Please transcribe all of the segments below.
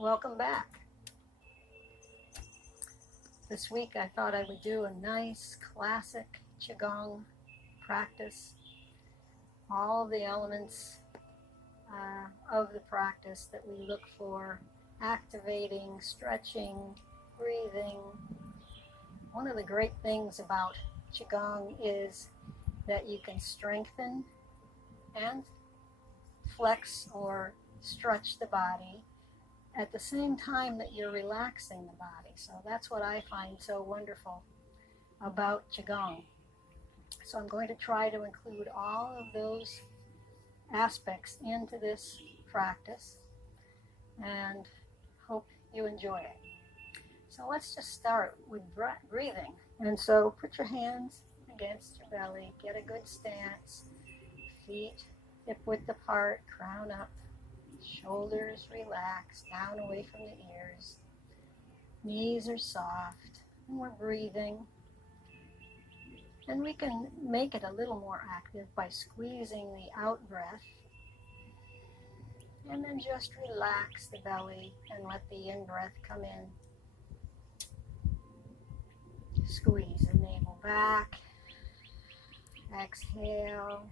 Welcome back. This week I thought I would do a nice classic Qigong practice. All the elements of the practice that we look for: activating, stretching, breathing. One of the great things about Qigong is that you can strengthen and flex or stretch the body at the same time that you're relaxing the body. So that's what I find so wonderful about Qigong. So I'm going to try to include all of those aspects into this practice and hope you enjoy it. So let's just start with breathing. And so put your hands against your belly, get a good stance, feet hip width apart, crown up, shoulders relaxed, down away from the ears, knees are soft, and we're breathing. And we can make it a little more active by squeezing the out breath, and then just relax the belly and let the in breath come in. Squeeze the navel back, exhale,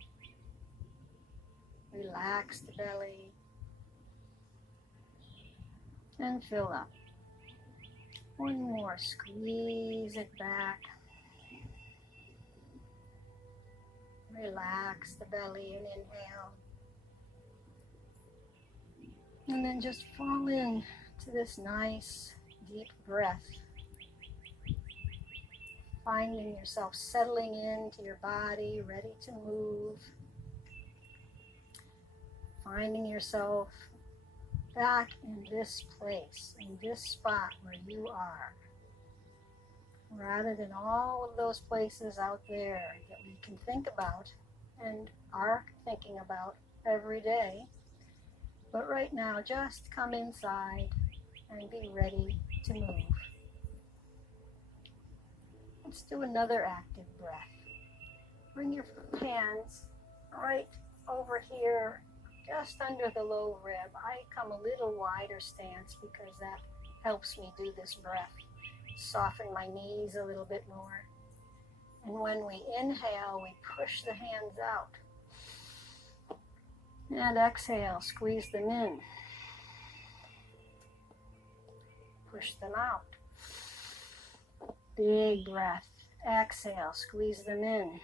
relax the belly, and fill up. One more, squeeze it back, relax the belly and inhale. And then just fall in to this nice deep breath, finding yourself settling into your body, ready to move, finding yourself back in this place, in this spot where you are, rather than all of those places out there that we can think about and are thinking about every day. But right now, just come inside and be ready to move. Let's do another active breath. Bring your hands right over here, just under the low rib. I come a little wider stance because that helps me do this breath. Soften my knees a little bit more. And when we inhale, we push the hands out. And exhale, squeeze them in. Push them out. Big breath. Exhale, squeeze them in.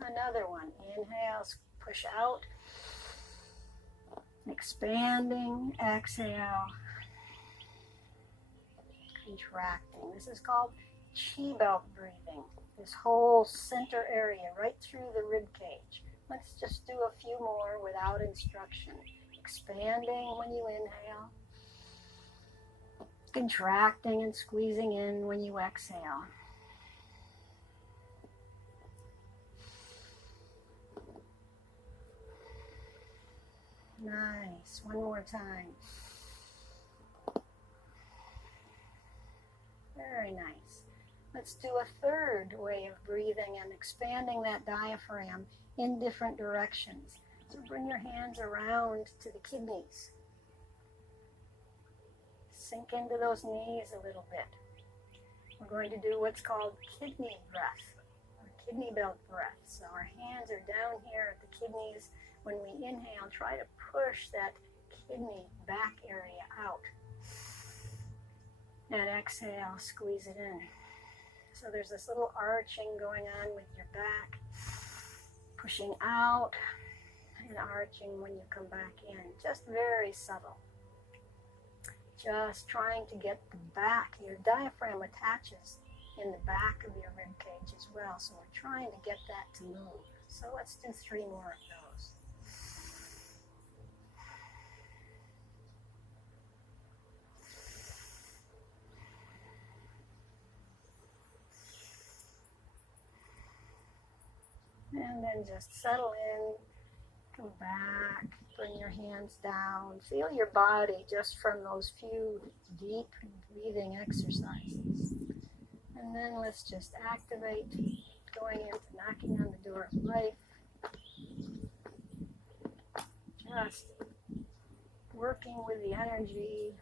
Another one. Inhale, push out. Expanding. Exhale. Contracting. This is called chi belt breathing. This whole center area right through the rib cage. Let's just do a few more without instruction. Expanding when you inhale. Contracting and squeezing in when you exhale. Nice. One more time. Very nice. Let's do a third way of breathing and expanding that diaphragm in different directions. So bring your hands around to the kidneys. Sink into those knees a little bit. We're going to do what's called kidney breath, or kidney belt breath. So our hands are down here at the kidneys. When we inhale, try to push that kidney back area out. And exhale, squeeze it in. So there's this little arching going on with your back, pushing out and arching when you come back in. Just very subtle. Just trying to get the back, your diaphragm attaches in the back of your rib cage as well. So we're trying to get that to move. So let's do 3 more of those. And then just settle in, come back, bring your hands down. Feel your body just from those few deep breathing exercises. And then let's just activate, going into knocking on the door of life. Just working with the energy.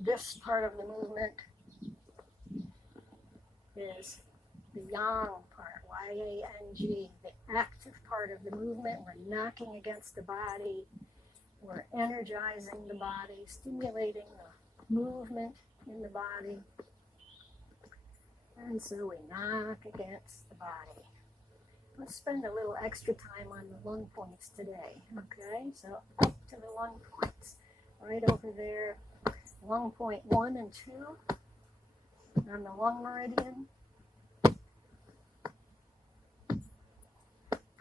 This part of the movement is the yang part, Y-A-N-G, the active part of the movement. We're knocking against the body. We're energizing the body, stimulating the movement in the body. And so we knock against the body. Let's spend a little extra time on the lung points today, okay? So up to the lung points, right over there, lung point 1 and 2 on the lung meridian.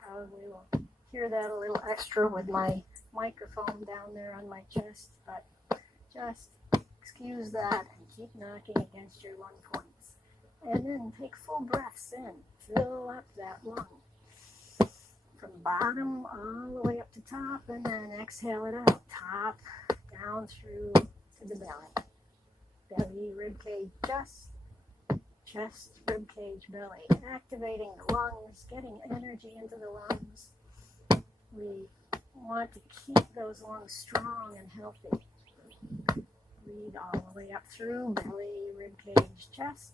Probably will hear that a little extra with my microphone down there on my chest, but just excuse that and keep knocking against your lung points. And then take full breaths in. Fill up that lung from bottom all the way up to top, and then exhale it out. Top down through to the belly. Belly, rib cage, chest, rib cage, belly. Activating the lungs, getting energy into the lungs. We want to keep those lungs strong and healthy. Breathe all the way up through belly, rib cage, chest.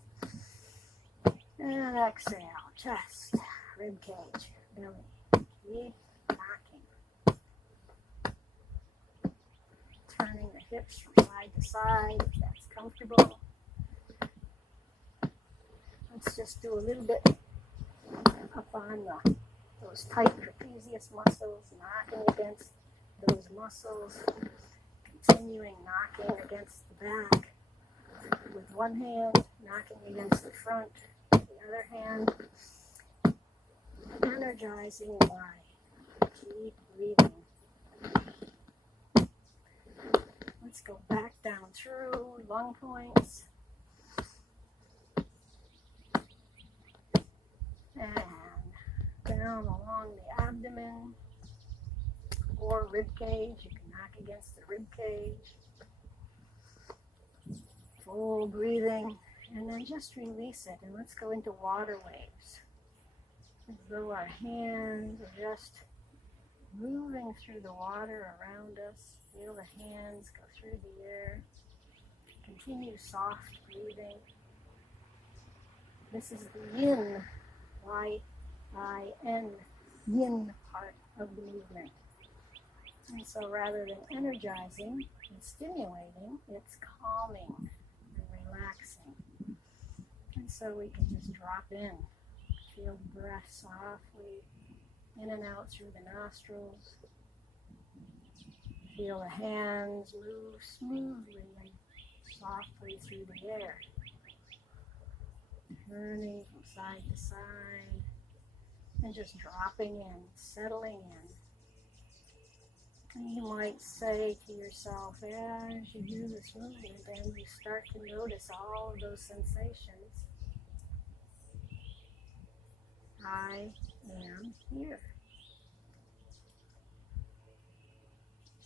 And exhale, chest, rib cage, belly. Keep knocking. Turning the hips from side to side if that's comfortable. Let's just do a little bit up on those tight trapezius muscles, knocking against those muscles. Continuing knocking against the back with one hand, knocking against the front. Other hand, energizing the body. Keep breathing. Let's go back down through lung points. And down along the abdomen or rib cage. You can knock against the rib cage. Full breathing. And then just release it, and let's go into water waves. As though our hands are just moving through the water around us. Feel the hands go through the air. Continue soft breathing. This is the yin, Y-I-N, yin part of the movement. And so rather than energizing and stimulating, it's calming and relaxing. And so we can just drop in, feel the breath softly in and out through the nostrils. Feel the hands move smoothly and softly through the air. Turning from side to side and just dropping in, settling in. And you might say to yourself, as you do this movement, and you start to notice all of those sensations, I am here.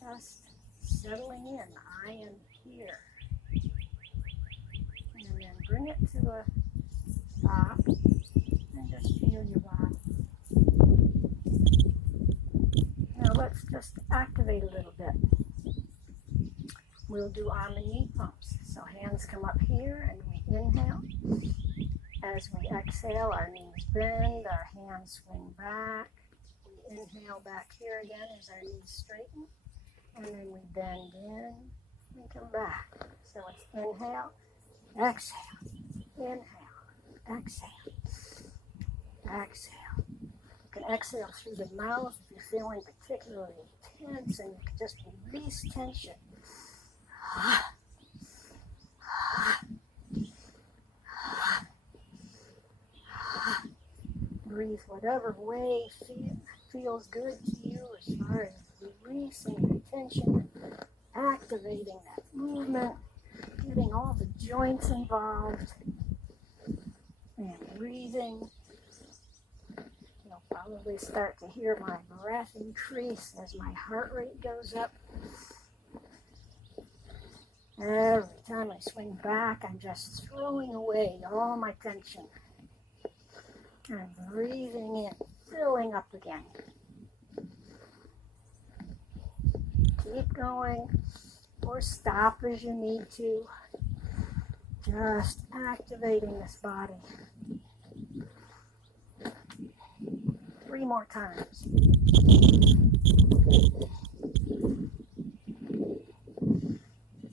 Just settling in, I am here. And then bring it to a stop and just feel your body. Now let's just activate a little bit. We'll do arm and knee pumps. So hands come up here and we inhale. As we exhale, our knees bend, our hands swing back. We inhale back here again as our knees straighten. And then we bend in and come back. So it's inhale, exhale, inhale, exhale, exhale. You can exhale through the mouth if you're feeling particularly tense, and you can just release tension. Breathe whatever way feels good to you as far as releasing the tension, activating that movement, getting all the joints involved, and breathing. You'll probably start to hear my breath increase as my heart rate goes up. Every time I swing back, I'm just throwing away all my tension. And breathing in, filling up again. keep going or stop as you need to. Just activating this body. 3 more times.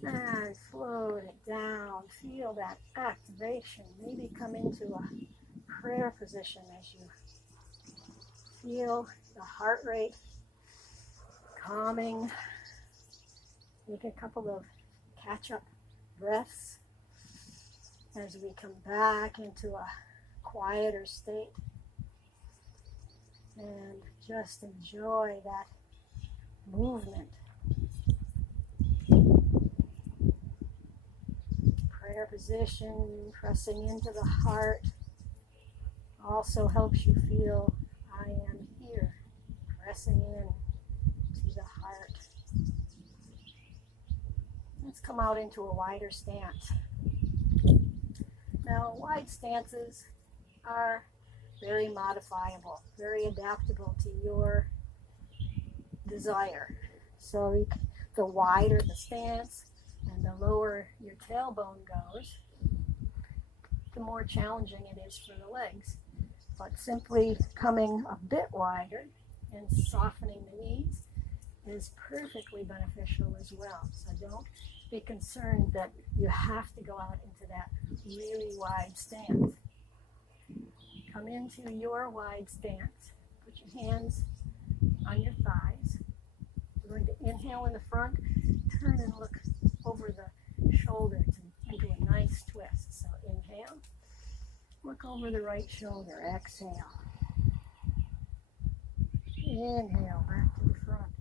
And float it down. Feel that activation. Maybe come into a prayer position as you feel the heart rate calming. Take a couple of catch-up breaths as we come back into a quieter state. And just enjoy that movement. Prayer position, pressing into the heart, also helps you feel I am here, pressing in to the heart. Let's come out into a wider stance. Now, wide stances are very modifiable, very adaptable to your desire. So the wider the stance and the lower your tailbone goes, the more challenging it is for the legs. But simply coming a bit wider and softening the knees is perfectly beneficial as well. So don't be concerned that you have to go out into that really wide stance. Come into your wide stance. Put your hands on your thighs. We're going to inhale in the front, turn and look over the shoulder into a nice twist. So inhale, look over the right shoulder, exhale. Inhale, back to the front.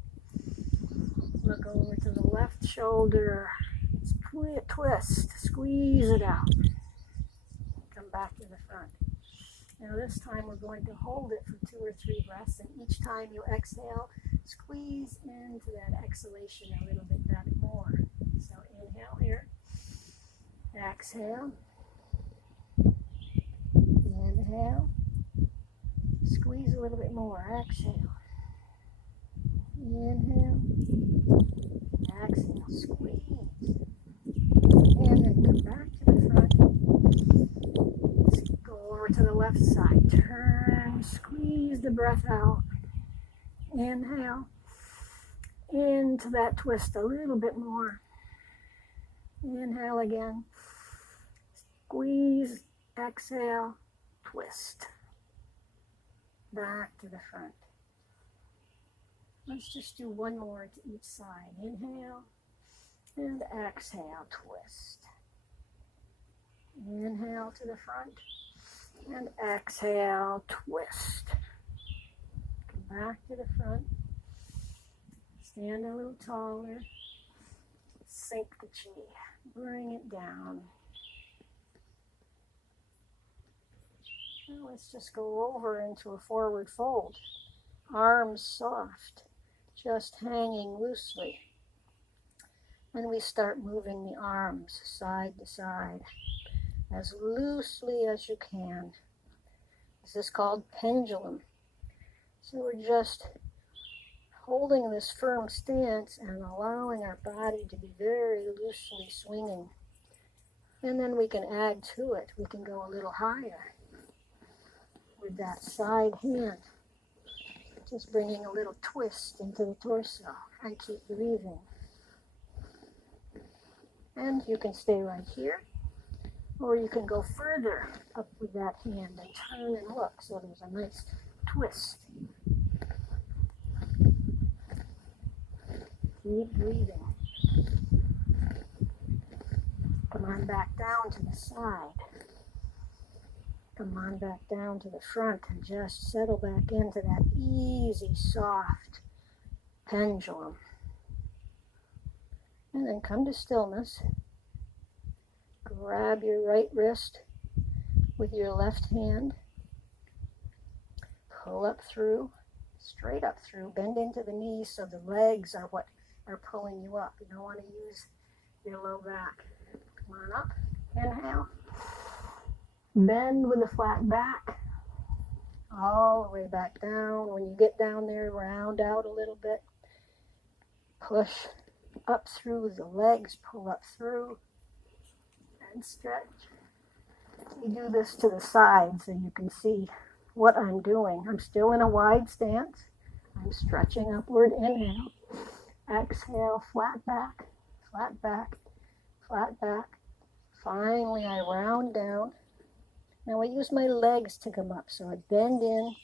Look over to the left shoulder, twist, squeeze it out. Come back to the front. Now this time we're going to hold it for 2 or 3 breaths, and each time you exhale, squeeze into that exhalation a little bit more. So inhale here, exhale, inhale, squeeze a little bit more, exhale, inhale, exhale, squeeze, and then come back to the front. Let's go over to the left side, turn, squeeze the breath out, inhale, into that twist a little bit more, inhale again, squeeze, exhale, twist, back to the front. Let's just do 1 more to each side. Inhale and exhale, twist. Inhale to the front and exhale, twist. Come back to the front. Stand a little taller. Sink the chi. Bring it down. Now let's just go over into a forward fold. Arms soft, just hanging loosely. And we start moving the arms side to side as loosely as you can. This is called pendulum. So we're just holding this firm stance and allowing our body to be very loosely swinging. And then we can add to it. We can go a little higher with that side hand. Just bringing a little twist into the torso and keep breathing. And you can stay right here, or you can go further up with that hand and turn and look. So there's a nice twist. Keep breathing. Come on back down to the side. Come on back down to the front and just settle back into that easy, soft pendulum. And then come to stillness. Grab your right wrist with your left hand. Pull up through, straight up through. Bend into the knees so the legs are what are pulling you up. You don't want to use your low back. Come on up. Inhale. Bend with a flat back. All the way back down. When you get down there, round out a little bit. Push up through the legs, pull up through, and stretch. We do this to the side so you can see what I'm doing. I'm still in a wide stance. I'm stretching upward. Inhale. Exhale, flat back, flat back, flat back. Finally, I round down. Now I use my legs to come up. So I bend in,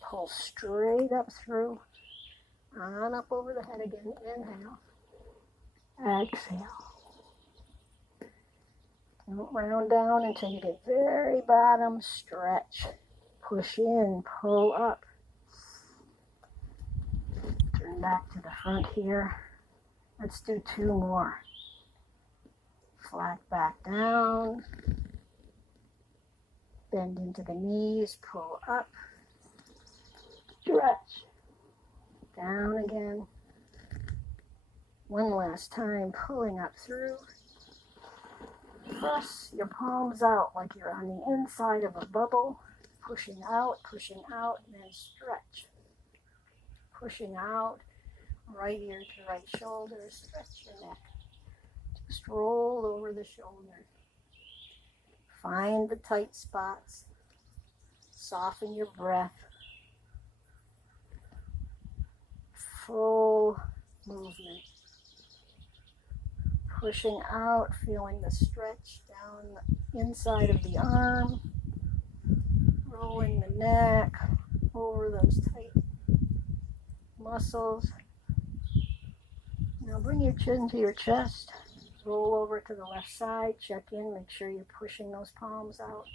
pull straight up through, on up over the head again. Inhale. Exhale. Don't round down until you get very bottom. Stretch. Push in, pull up. Turn back to the front here. Let's do 2 more. Flat back down. Bend into the knees, pull up. Stretch. Down again. One last time, pulling up through. Press your palms out like you're on the inside of a bubble. Pushing out, and then stretch. Pushing out, right ear to right shoulder, stretch your neck. Just roll over the shoulder. Find the tight spots. Soften your breath. Full movement. Pushing out, feeling the stretch down the inside of the arm. Rolling the neck over those tight muscles. Now bring your chin to your chest. Roll over to the left side. Check in. Make sure you're pushing those palms out.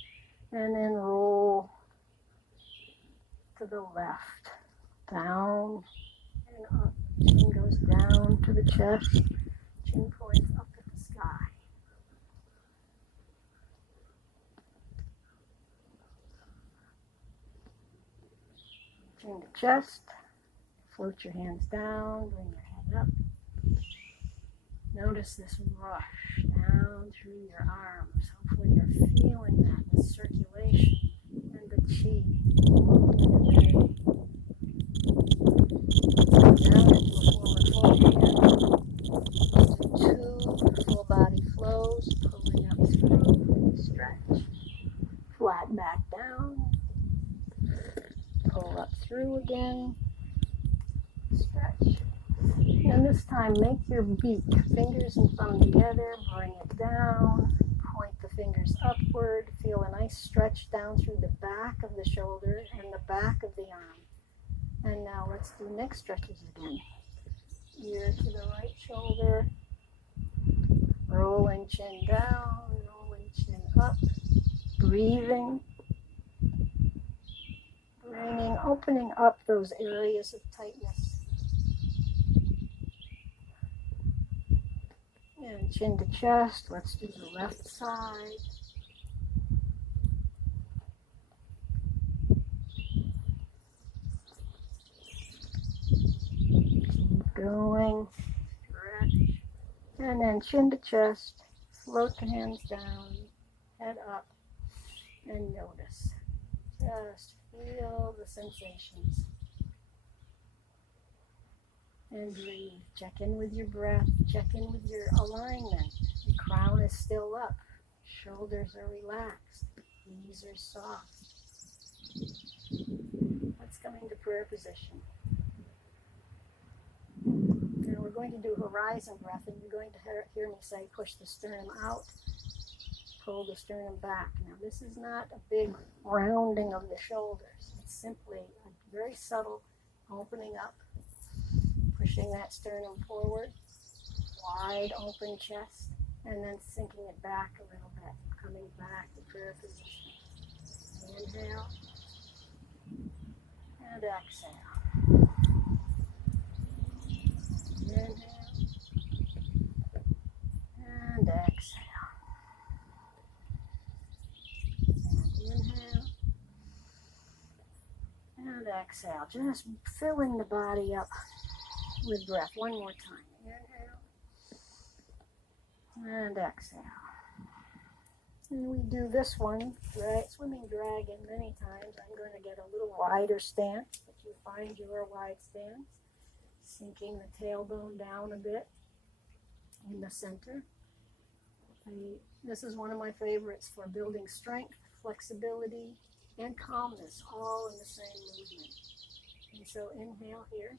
And then roll to the left. Down and up. Chin goes down to the chest. Chin points up at the sky. Chin to chest. Float your hands down. Bring your head up. Notice this rush down through your arms. Hopefully you're feeling that, the circulation and the chi moving away. Down into a forward fold again. Do 2 full body flows, pulling up through, stretch. Flat back down. Pull up through again. Stretch. And this time, make your beak, fingers and thumb together, bring it down, point the fingers upward, feel a nice stretch down through the back of the shoulder and the back of the arm. And now let's do neck stretches again. Ear to the right shoulder, rolling chin down, rolling chin up, breathing, opening up those areas of tightness. And chin to chest, let's do the left side. Keep going, stretch. And then chin to chest, float the hands down, head up, and notice. Just feel the sensations. And breathe. Check in with your breath. Check in with your alignment. The crown is still up. Shoulders are relaxed. Knees are soft. Let's come into prayer position. Now we're going to do horizon breath, and you're going to hear me say, push the sternum out, pull the sternum back. Now this is not a big rounding of the shoulders. It's simply a very subtle opening up. Pushing that sternum forward, wide open chest, and then sinking it back a little bit, coming back to prayer position. Inhale, and exhale. Inhale, and exhale. And inhale, and exhale. Just filling the body up with breath. One more time. Inhale and exhale. And we do this one, swimming dragon, many times. I'm going to get a little wider stance, but you find your wide stance. Sinking the tailbone down a bit in the center. This is one of my favorites for building strength, flexibility, and calmness, all in the same movement. And so inhale here.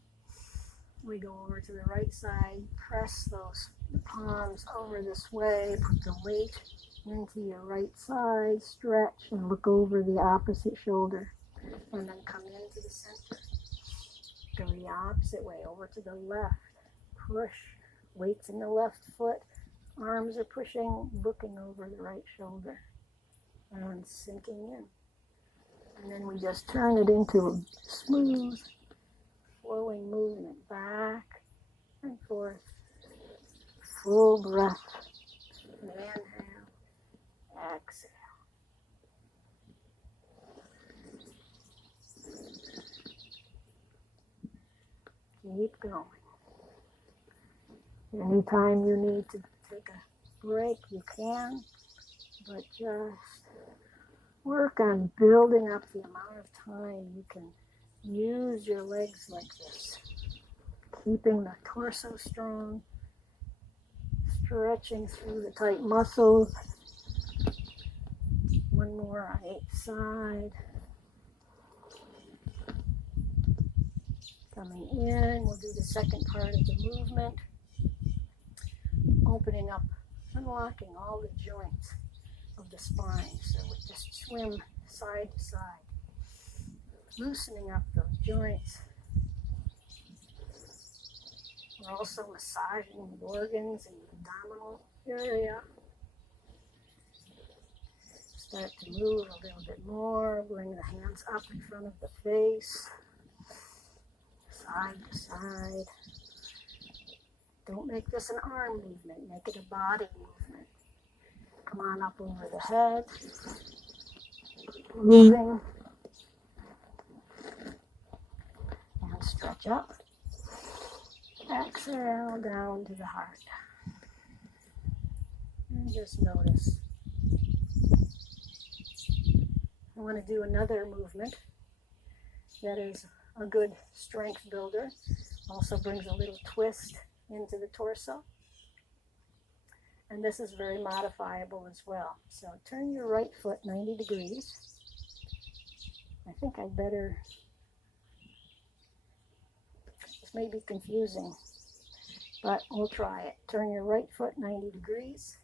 We go over to the right side, press those palms over this way, put the weight into your right side, stretch, and look over the opposite shoulder. And then come into the center. Go the opposite way, over to the left. Push, weights in the left foot, arms are pushing, looking over the right shoulder. And sinking in. And then we just turn it into a smooth, flowing movement, back and forth. Full breath. Inhale, exhale. Keep going. Anytime you need to take a break, you can, but just work on building up the amount of time you can use your legs like this. Keeping the torso strong, stretching through the tight muscles. One more on each side. Coming in, we'll do the second part of the movement. Opening up, unlocking all the joints of the spine. So we just swim side to side. Loosening up those joints. We're also massaging the organs in the abdominal area. Start to move a little bit more. Bring the hands up in front of the face. Side to side. Don't make this an arm movement. Make it a body movement. Come on up over the head. Moving. And stretch up. Exhale down to the heart. And just notice. I want to do another movement that is a good strength builder. Also brings a little twist into the torso. And this is very modifiable as well. So turn your right foot 90 degrees. I think I'd better, this may be confusing, but we'll try it. Turn your right foot 90 degrees.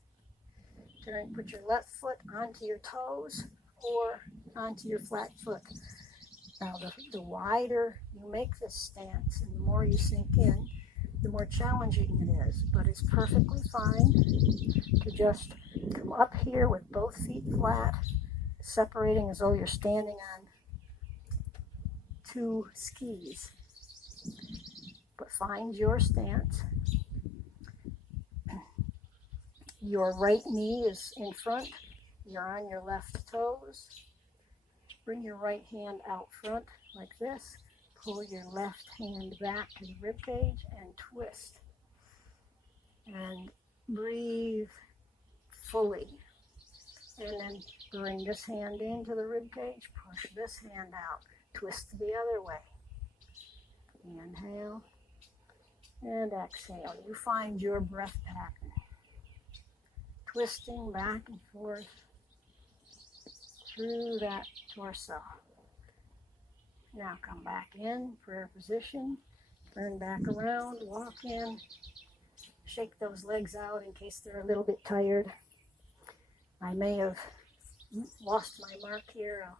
Put your left foot onto your toes or onto your flat foot. Now the wider you make this stance and the more you sink in, the more challenging it is, but it's perfectly fine to just come up here with both feet flat, separating as though you're standing on two skis. But find your stance. Your right knee is in front, you're on your left toes. Bring your right hand out front like this. Pull your left hand back to the rib cage and twist. And breathe fully. And then bring this hand into the rib cage. Push this hand out. Twist the other way. Inhale and exhale. You find your breath pattern. Twisting back and forth through that torso. Now come back in, prayer position, turn back around, walk in, shake those legs out in case they're a little bit tired. I may have lost my mark here. I'll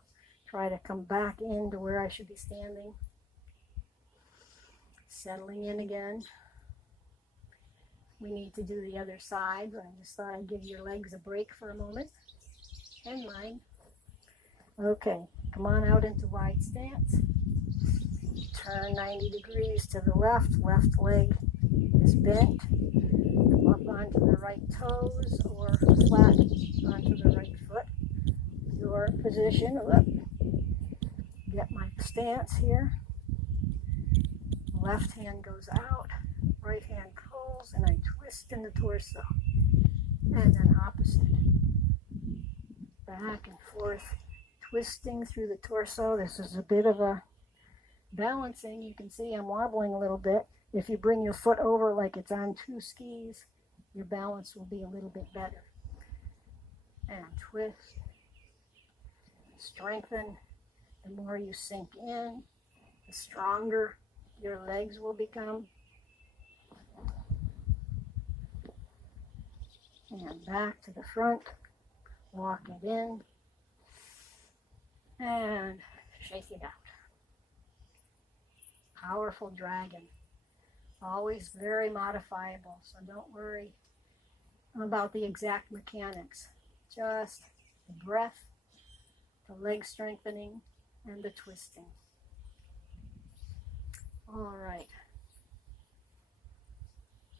try to come back into where I should be standing. Settling in again. We need to do the other side, but I just thought I'd give your legs a break for a moment. And mine. Okay, come on out into wide stance. Turn 90 degrees to the left. Left leg is bent. Come up onto the right toes or flat onto the right foot. Your position. Get my stance here. Left hand goes out. Right hand pulls and I twist in the torso. And then opposite. Back and forth. Twisting through the torso. This is a bit of a balancing, you can see I'm wobbling a little bit. If you bring your foot over like it's on two skis, your balance will be a little bit better. And twist, strengthen. The more you sink in, the stronger your legs will become. And back to the front, walk it in, and shake it out. Powerful dragon, always very modifiable, so don't worry about the exact mechanics. Just the breath, the leg strengthening, and the twisting. All right.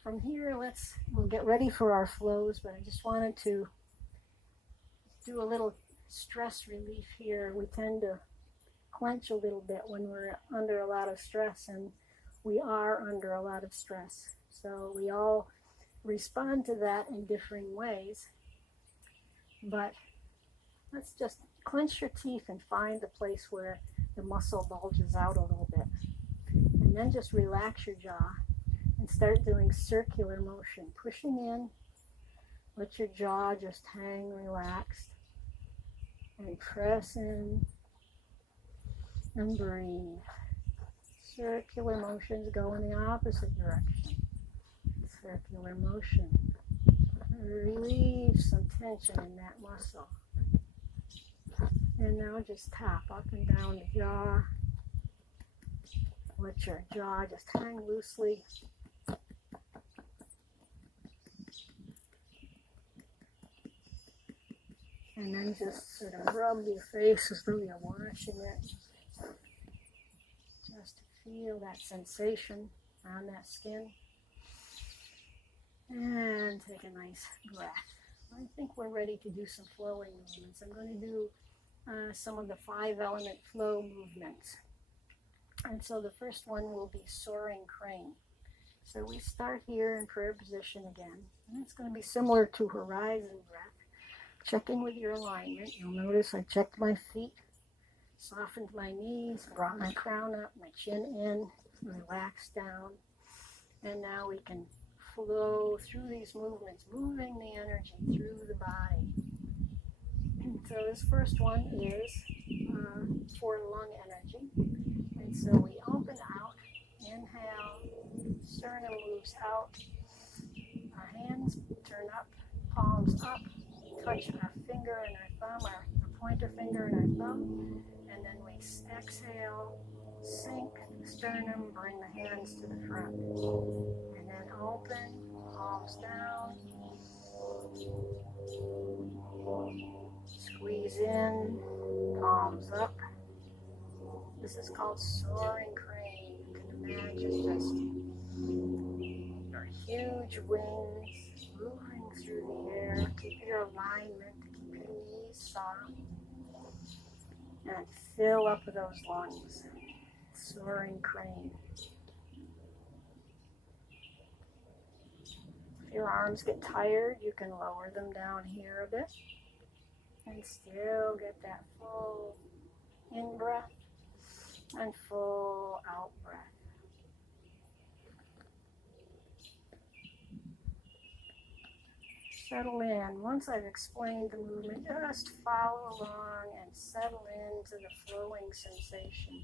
From here, we'll get ready for our flows, but I just wanted to do a little stress relief here. We tend to clench a little bit when we're under a lot of stress, and we are under a lot of stress. So we all respond to that in differing ways, but let's just clench your teeth and find the place where the muscle bulges out a little bit. And then just relax your jaw and start doing circular motion, pushing in. Let your jaw just hang relaxed, and press in and breathe. Circular motions go in the opposite direction. Circular motion. Relieve some tension in that muscle. And now just tap up and down the jaw. Let your jaw just hang loosely. And then just sort of rub your face as though you're washing it. Just to feel that sensation on that skin. And take a nice breath. I think we're ready to do some flowing movements. I'm going to do some of the 5-element flow movements. And so the first one will be soaring crane. So we start here in prayer position again. And it's going to be similar to horizon breath. Checking with your alignment. You'll notice I checked my feet, softened my knees, brought my crown up, my chin in, relaxed down. And now we can flow through these movements, moving the energy through the body. So this first one is for lung energy. And so we open out, inhale, sternum moves out, our hands turn up, palms up, touch our finger and our thumb, our pointer finger and our thumb, and then we exhale, sink the sternum, bring the hands to the front, and then open, palms down, squeeze in, palms up. This is called soaring crane. You can imagine just your huge wings moving through the air. Keep your alignment, keep your knees soft, and fill up those lungs. Soaring crane. If your arms get tired, you can lower them down here a bit and still get that full in-breath and full out-breath. Settle in. Once I've explained the movement, just follow along and settle into the flowing sensation.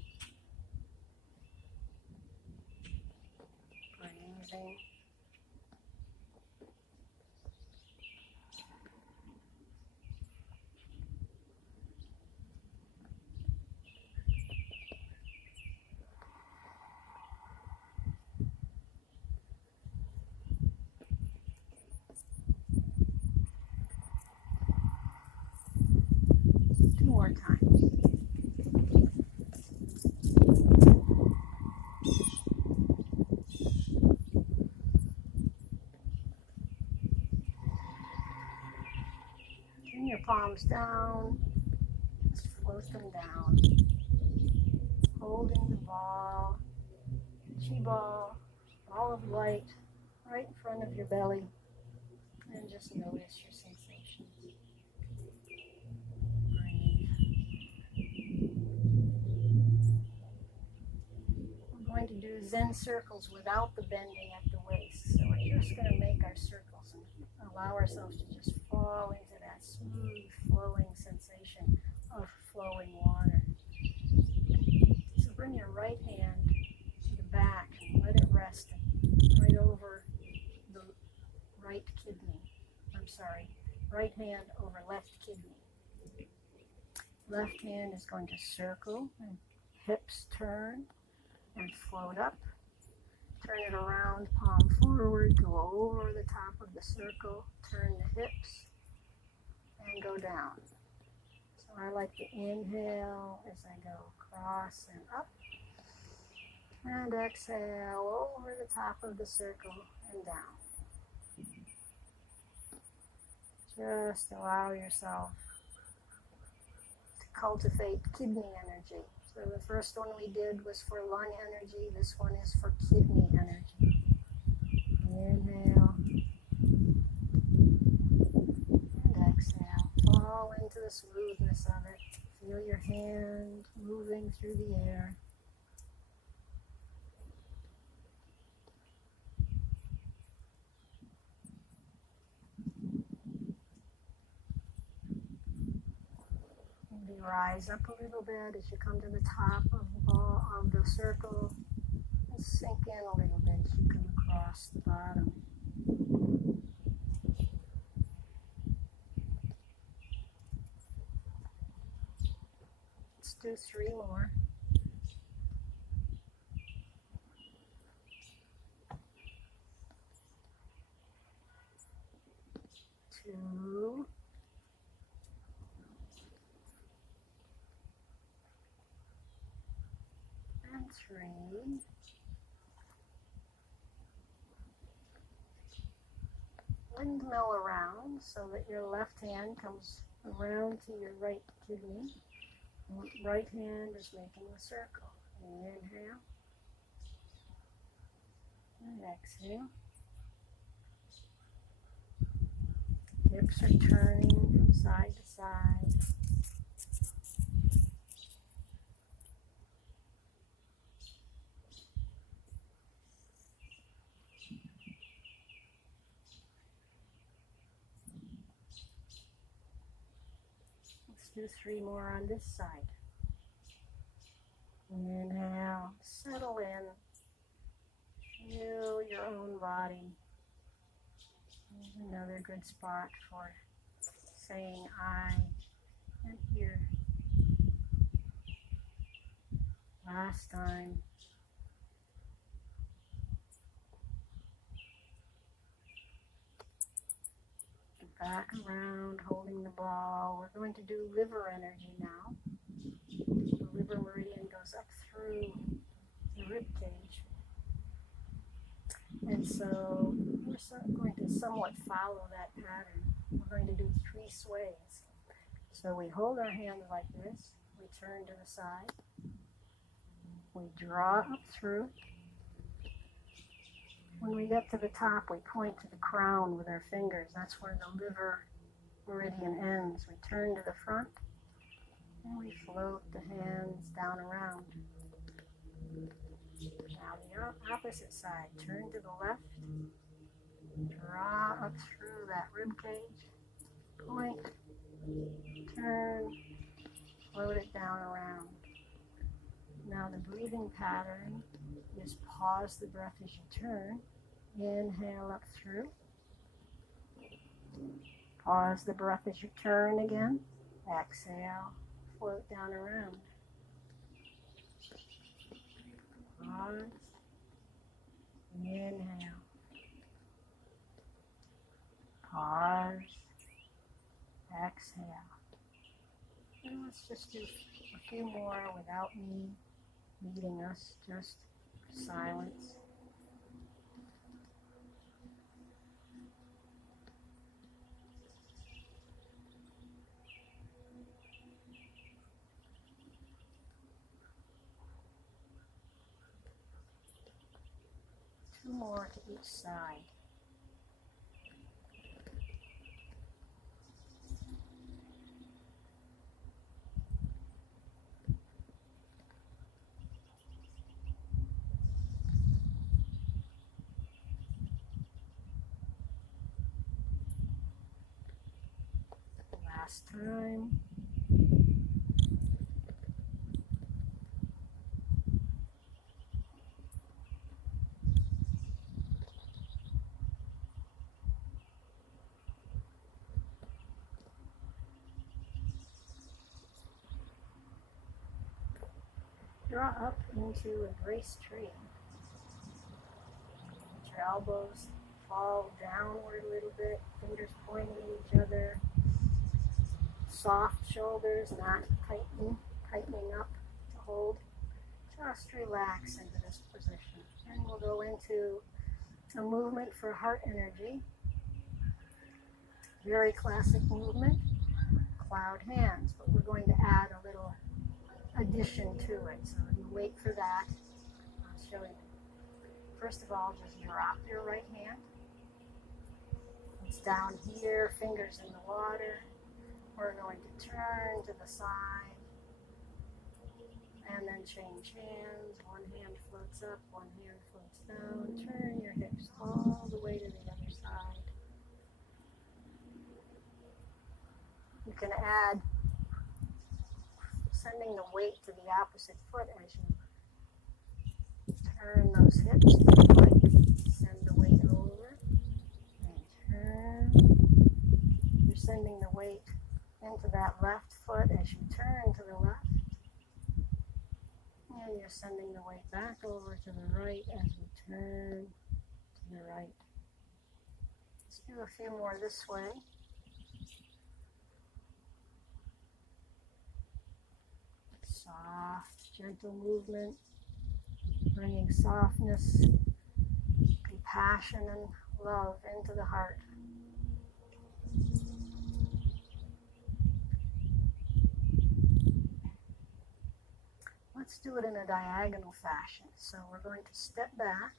Breathing. Two more times. Bring your palms down, just float them down. Holding the ball, chi ball of light right in front of your belly, and just notice your sensations. Breathe. going to do Zen circles without the bending at the waist. So we're just going to make our circles and allow ourselves to just fall into that smooth flowing sensation of flowing water. So bring your right hand to the back and let it rest right over the right kidney. Right hand over left kidney. Left hand is going to circle and hips turn and float up. Turn it around, palm forward, go over the top of the circle, turn the hips, and go down. So I like to inhale as I go across and up, and exhale over the top of the circle and down. Just allow yourself to cultivate kidney energy. So the first one we did was for lung energy. This one is for kidney energy. Inhale and exhale. Fall into the smoothness of it. Feel your hand moving through the air. Maybe rise up a little bit as you come to the top of the ball of the circle. And sink in a little bit as you come across the bottom. Let's do 3 more. 2. And 3. Windmill around so that your left hand comes around to your right kidney. Right hand is making a circle. Inhale and exhale. Hips are turning from side to side. Let's do 3 more on this side. Inhale, settle in. Feel your own body. Here's another good spot for saying I and here. Last time. Back around, holding the ball. We're going to do liver energy now. The liver meridian goes up through the rib cage. And so we're going to somewhat follow that pattern. We're going to do 3 sways. So we hold our hands like this. We turn to the side. We draw up through. When we get to the top, we point to the crown with our fingers. That's where the liver meridian ends. We turn to the front, and we float the hands down around. Now the opposite side. Turn to the left. Draw up through that rib cage. Point. Turn. Float it down around. Now the breathing pattern is pause the breath as you turn. Inhale up through. Pause the breath as you turn again. Exhale. Float down around. Pause. Inhale. Pause. Exhale. And let's just do a few more without me leading us, just silence. Two more to each side. last time. Draw up into a grace tree. Let your elbows fall downward a little bit, fingers pointing at each other. Soft shoulders, not tightening up to hold. Just relax into this position. And we'll go into a movement for heart energy. Very classic movement, cloud hands, but we're going to add a little addition to it. So you wait for that. I'll show you. First of all, just drop your right hand. It's down here, fingers in the water. We're going to turn to the side and then change hands. One hand floats up, one hand floats down. Turn your hips all the way to the other side. You can add sending the weight to the opposite foot as you turn those hips to the right. Send the weight over and turn. You're sending the weight into that left foot as you turn to the left. And you're sending the weight back over to the right as you turn to the right. Let's do a few more this way. Soft, gentle movement, bringing softness, compassion, and love into the heart. Let's do it in a diagonal fashion. So we're going to step back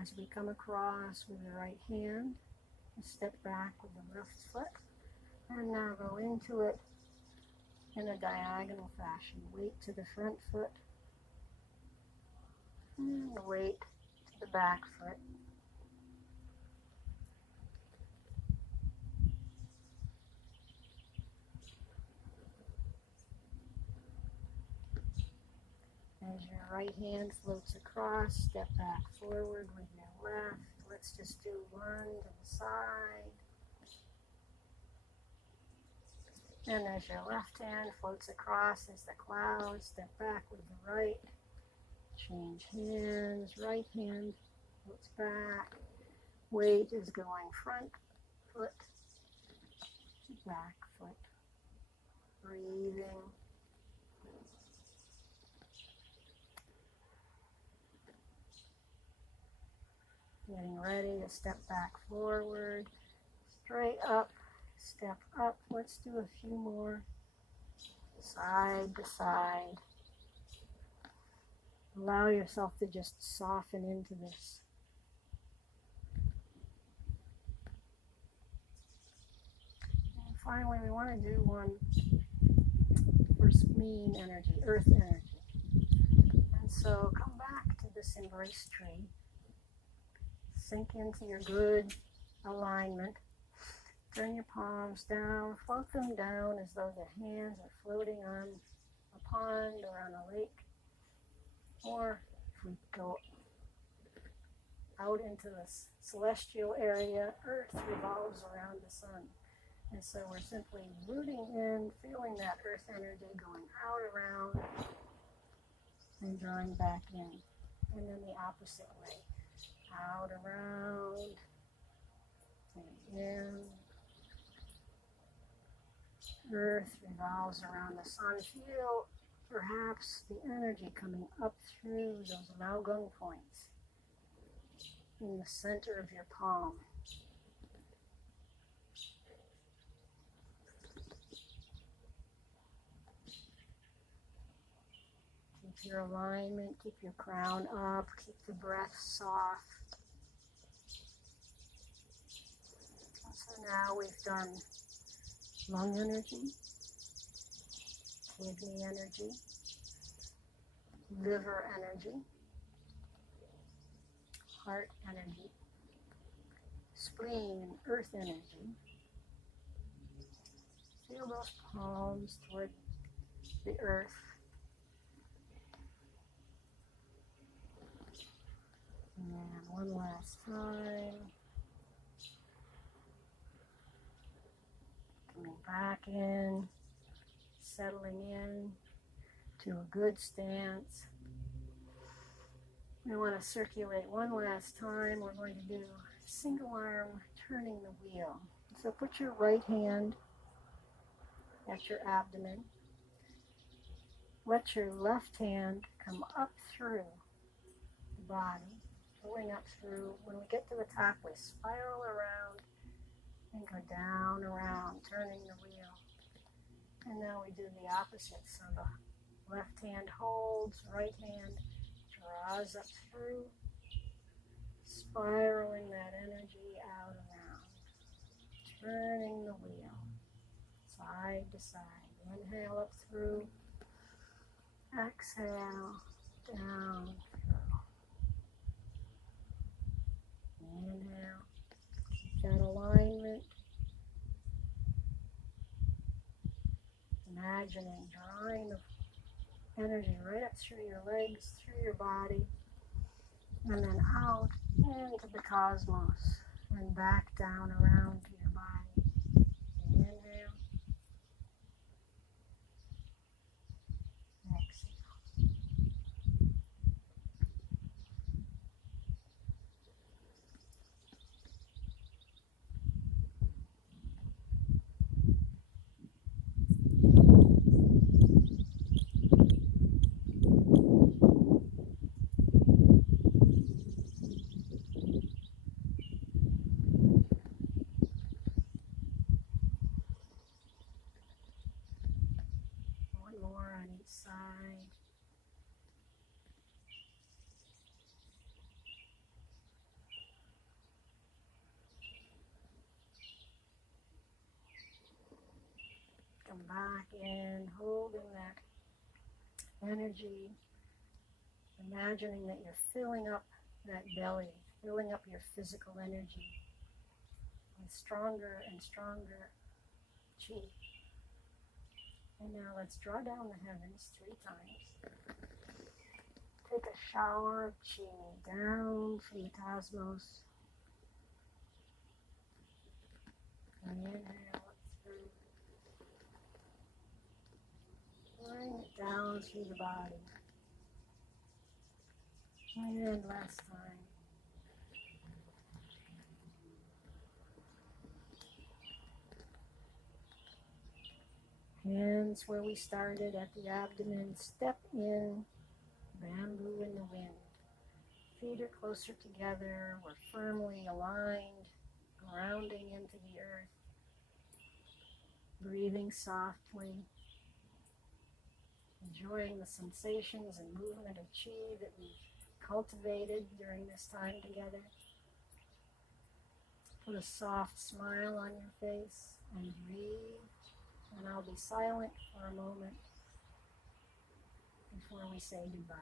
as we come across with the right hand, and step back with the left foot, and now go into it in a diagonal fashion. Weight to the front foot, and weight to the back foot. As your right hand floats across, step back forward with your left. Let's just do one to the side. And as your left hand floats across as the cloud, step back with the right. Change hands, right hand floats back. Weight is going front foot to back foot. Breathing. Getting ready to step back forward, straight up, step up. Let's do a few more, side to side. Allow yourself to just soften into this. And finally, we want to do one for spleen energy, earth energy. And so come back to this embrace tree. Sink into your good alignment. Turn your palms down, float them down as though the hands are floating on a pond or on a lake. Or if we go out into this celestial area, Earth revolves around the sun. And so we're simply rooting in, feeling that Earth energy going out around and drawing back in. And then the opposite way. Out, around, and in. Earth revolves around the sun. Feel perhaps the energy coming up through those Qigong points in the center of your palm. Keep your alignment, keep your crown up, keep the breath soft. So now we've done lung energy, kidney energy, liver energy, heart energy, spleen, earth energy, Feel those palms toward the earth. And one last time. Coming back in, settling in to a good stance. We want to circulate one last time. We're going to do single arm turning the wheel. So put your right hand at your abdomen. Let your left hand come up through the body, pulling up through. When we get to the top, we spiral around and go down, around, turning the wheel. And now we do the opposite. So the left hand holds, right hand draws up through, spiraling that energy out around, turning the wheel, side to side. Inhale up through, exhale, down through. Inhale, keep that alignment. Imagining drawing the energy right up through your legs, through your body, and then out into the cosmos and back down around to your body. Inhale, exhale. One more on each side. Come back in, holding that energy, imagining that you're filling up that belly, filling up your physical energy with stronger and stronger chi. And now let's draw down the heavens 3 times. Take a shower of chi down from the cosmos. And inhale up through. Bring it down through the body. And last time. Hands where we started at the abdomen. Step in, bamboo in the wind. Feet are closer together. We're firmly aligned, grounding into the earth. Breathing softly. Enjoying the sensations and movement of chi that we've cultivated during this time together. Put a soft smile on your face and breathe. And I'll be silent for a moment before we say goodbye.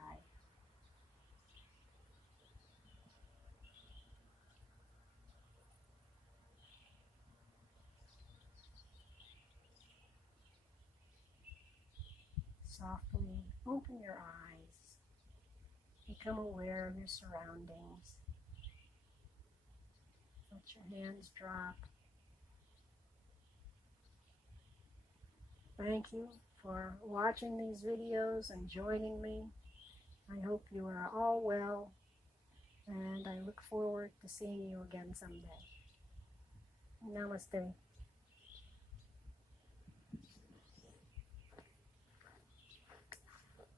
Softly open your eyes. Become aware of your surroundings. Let your hands drop. Thank you for watching these videos and joining me. I hope you are all well, and I look forward to seeing you again someday. Namaste.